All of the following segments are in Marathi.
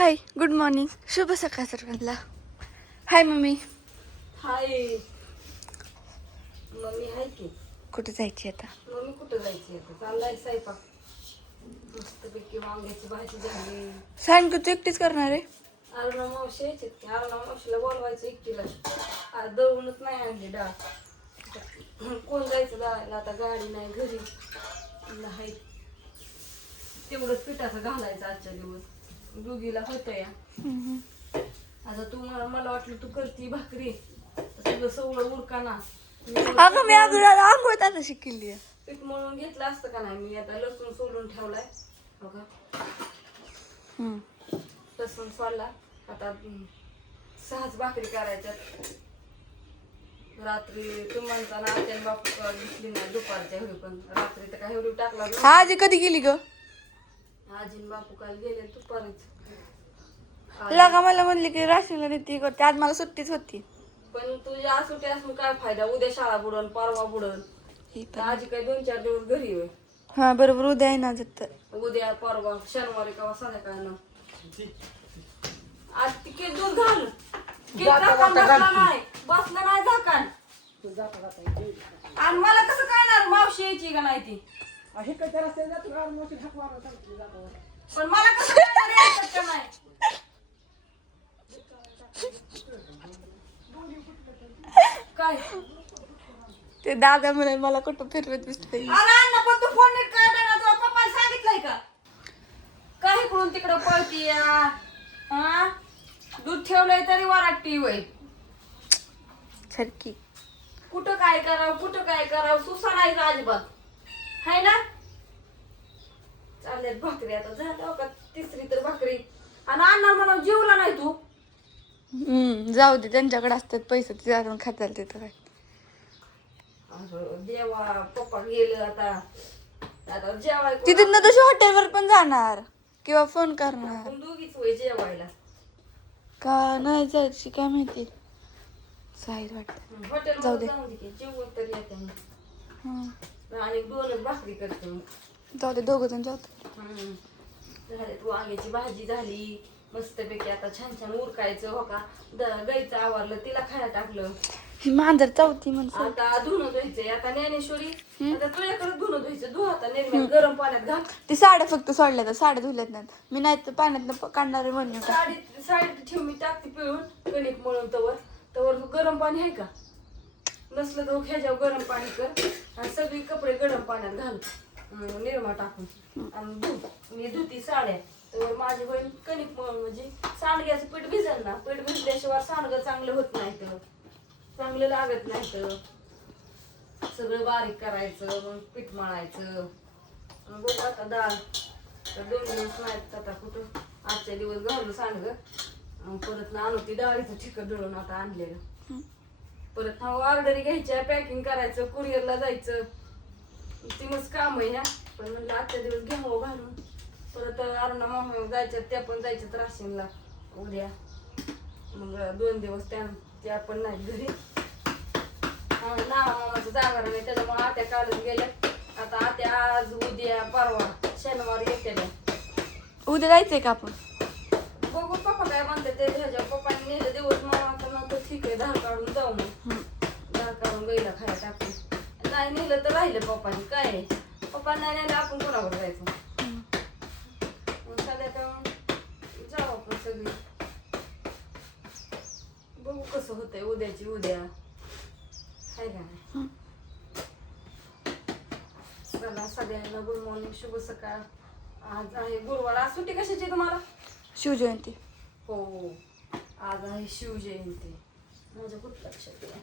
हाय, गुड मॉर्निंग, शुभ सकाळ सर्वांना. हाय मम्मी. हाय मम्मी हाय की. कुठे जायची आता? मम्मी कुठं जायची आता? चाललाय स्वयंपाक. मस्तपैकी वांग्याची भाजी झाली. सांग तू एकटीच करणार आहे? अरुणा मावशी यायची की. अरुणा मावशीला बोलवायचं एकटीला. आज दळूनच नाही आणली डाळ. कोण जायचं दळायला आता? गाडी नाही घरी नाही. तेवढंच पिठाचं घालायचं आजच्या दिवस. दोघीला होतं या. आता तू मला वाटलं तू करती भाकरी, तुझं सवळं उरकाना. अगं मी अजून आंघोळ आता शिकली. पीठ मळून घेतलं असतं का नाही? मी आता लसूण सोलून ठेवलाय बघा. लसूण सोलला. आता 6 भाकरी करायच्यात. रात्री तुम्हाला नात्यान बापू दिसली नाही दुपारच्या एवढी, पण रात्री तर काय एवढी टाकला नाही. आजी कधी गेली ग? आजीन बापू काल गेले दुपारीच. लगा मला म्हणली की राशीला नेते करते. आज मला सुट्टीच होती. पण तुझ्या सुट्टी असून काय फायदा? उद्या शाळा बुडन, परवा बुडन. आजी काय 2-4 दिवस घरी होय. हा बरोबर, उद्या आहे ना जत. उद्या परवा शनिवारी किंवा संध्याकाळनं. आज तिके दूध घाल. बसला नाही झाकान. आणि मला कसं कळणार मावशी यायची का नाही ती? पण मला कसं कळणार यायचं का नाही? काय ते दादा म्हणे मला कुठं फिरवत दिसते. अरे अण्णा, पण तू फोन नीट काय देणार? तुझ्या पप्पाला सांगितलंय का? काय इकडून तिकडं पळती या? हा, दूध ठेवलंय तरी वराटती वय. छरकी कुठं काय करावं, कुठं काय करावं सुसाडायचं अजिबात. हाय ना? चालल्यात भाकरी आता. झालं का तिसरी तर भाकरी. आणि अण्णा म्हणा जेवला नाही तू? जाऊ दे, त्यांच्याकडे असतात पैसे, ते जाऊन खाताल तिथं काय. अगं देवा, पप्पा गेलं आता. आता जेवाय तिथून तशी हॉटेलवर पण जाणार किंवा फोन करणार. आपण दोघीच होय जेवायला. का नाही जायची काय माहिती. जाईल वाटत. हॉटेल जाऊ दे. जाऊ दे की, जेवण तरी येते. हा आणि 2च भाकरी करते मग. जाऊ दे, दोघं जण जाऊ दे. झाले. वांग्याची भाजी झाली मस्तपैकी. आता छान छान उरकायचं हो का. गाईचं आवरलं, तिला खायला टाकलं. ही मांजर चावती म्हणून. आता धुणं धुवायचंय. आता ज्ञानेश्वरी, आता तुझ्याकडे धुणं धुवायचं. धु आता निर्म्यात गरम पाण्यात घाल. ती साड्या फक्त सोडल्या तर साड्या धुल्यात नाहीत. मी नाही तर पाण्यात काढणार आहे म्हणून. साडी ठेव, मी टाकते पिळून कणिक मळून. तवर गरम पाणी आहे का? नसलं तर ह्याच्यावर गरम पाणी कर आणि सगळी कपडे गरम पाण्यात घाल निरमा टाकून आणि धु. मी धुती साड्या. तर माझी बहीण कणिक मळून, म्हणजे सांडग्याचं पीठ भिजल ना. पीठ भिजल्याशिवाय सांडगं चांगलं होत नाही, तर चांगलं लागत नाही. तर सगळं बारीक करायचं, मग पीठ मळायचं. बघ आता डाळ तर 2 दिवस नाहीत आता. कुठं आजच्या दिवस घालू सांडगं. परत ना आणू ती डाळीचं ठिकं दळून आता आणलेलं. परत हा ऑर्डरी घ्यायच्या, पॅकिंग करायचं, कुरिअरला जायचं. ती मग काम आहे ह्या. पण म्हणलं आजच्या दिवस घ्यावं घालून. परत अरुणा मामा जायच्या, त्या पण जायच्यात राशीनला उद्या. मग 2 दिवस त्या पण नाही घरी. मामाचं जागर नाही, त्याच्यामुळे आत्या काढून गेल्या. आता आत्या आज उद्या परवा शनिवारी येते. उद्या जायचंय का आपण? बघू पप्पा काय म्हणते ते. ह्याच्या पप्पाने नेलं दिवस मामा तर ठीक आहे, धार काढून जाऊ. मग धार काढून गाईला खायला टाकून. नाही नेलं तर राहिलं पप्पानी. काय आहे, पप्पा नाही नेलं आपण कोणावर जायचं. मग संध्याकाळी जाऊ आपण सगळी. बघू कसं होतंय उद्याची उद्या. हाय का नाही? चला सगळ्यांना गुड मॉर्निंग, शुभ सकाळ. आज आहे गुरुवार. आज सुट्टी कशाची आहे तुम्हाला? शिवजयंती. हो, आज आहे शिवजयंती. माझ्या खूप लक्षात आहे.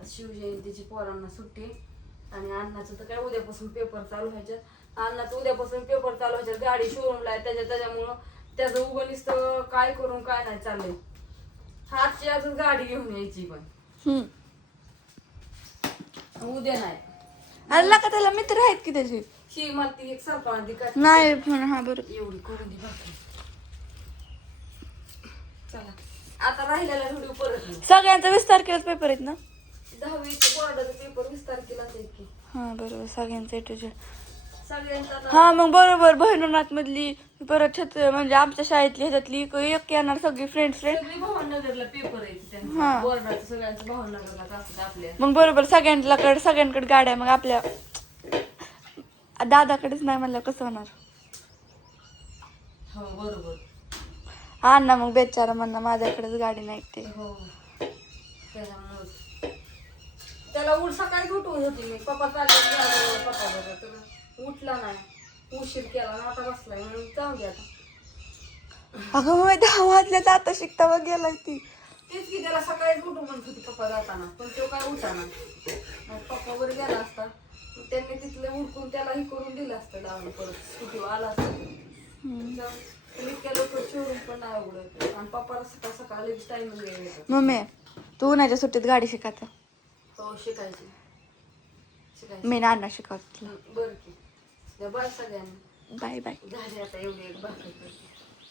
आज शिवजयंतीची पोरांना सुट्टी. आणि अण्णाचं तर काय उद्यापासून पेपर चालू व्हायचे. अण्णाचं उद्यापासून पेपर चालू व्हायचे. गाडी शोरूमला आहे त्याच्यामुळं त्याचं उभं नुसतं काय करून काय नाही चाललंय. हातची अजून गाडी घेऊन यायची, पण उद्या नाही. अरे का त्याला मित्र आहेत की त्याचे? शी मला ती एक सरपणा दी काय नाही. हा बरोबर. एवढी करून दी बाकी. चला आता राहिलेला व्हिडिओ परत नाही. सगळ्यांचा 20 तारखेलाच पेपर आहेत ना? 10वीचे बोर्डाचे पेपर 20 तारखेला आहेत की. हा बरोबर, सगळ्यांचा A to Z. सगळ्यांचं आता हा मग बरोबर भैरवनाथ मधली परत म्हणजे आमच्या शाळेतली ह्याच्यातली एक येणार सगळी फ्रेंड्स सगळी भावनगरला पेपर आहे हा. त्यांचा बोर्डाचं सगळ्यांचं भावनगरला असतं आपल्या मग बरोबर सगळ्यांकडे गाड्या मग आपल्या दादाकडेच नाही म्हणलं कसं होणार. हो बरोबर. हा ना मग बेचारा म्हणणं माझ्याकडेच गाडी नाही ते. हो त्याच्यामुळं त्याला सकाळी उठवत होती मी पप्पा चालले पप्पा बघा तर उठला नाही उशीर केला ना आता बसलाय म्हणून जाऊ दे आता. अगं मग 10 वाजल्यात आता शिकता व गेलाय ती. तेच की त्याला सकाळीच उठू म्हणत होती पप्पा जाताना पण तो काय उठाना मग पप्पा वर गेला असता मग त्यांनी तिथलं उडकून त्याला हे करून दिलं असतं लावून परत स्कूटीवर आला असतं. इतक्या लवकर शोरूम पण नाही उघडत आणि पप्पाला सकाळ सकाळ लगेच टाइम येतो. मम्मी तू उन्हाच्या सुट्टीत गाडी शिकायचं. हो शिकायची मी नाना शिकवत. बरं की बाय सगळ्यांना. Bye bye. झाली आता एवढी एक भाकर.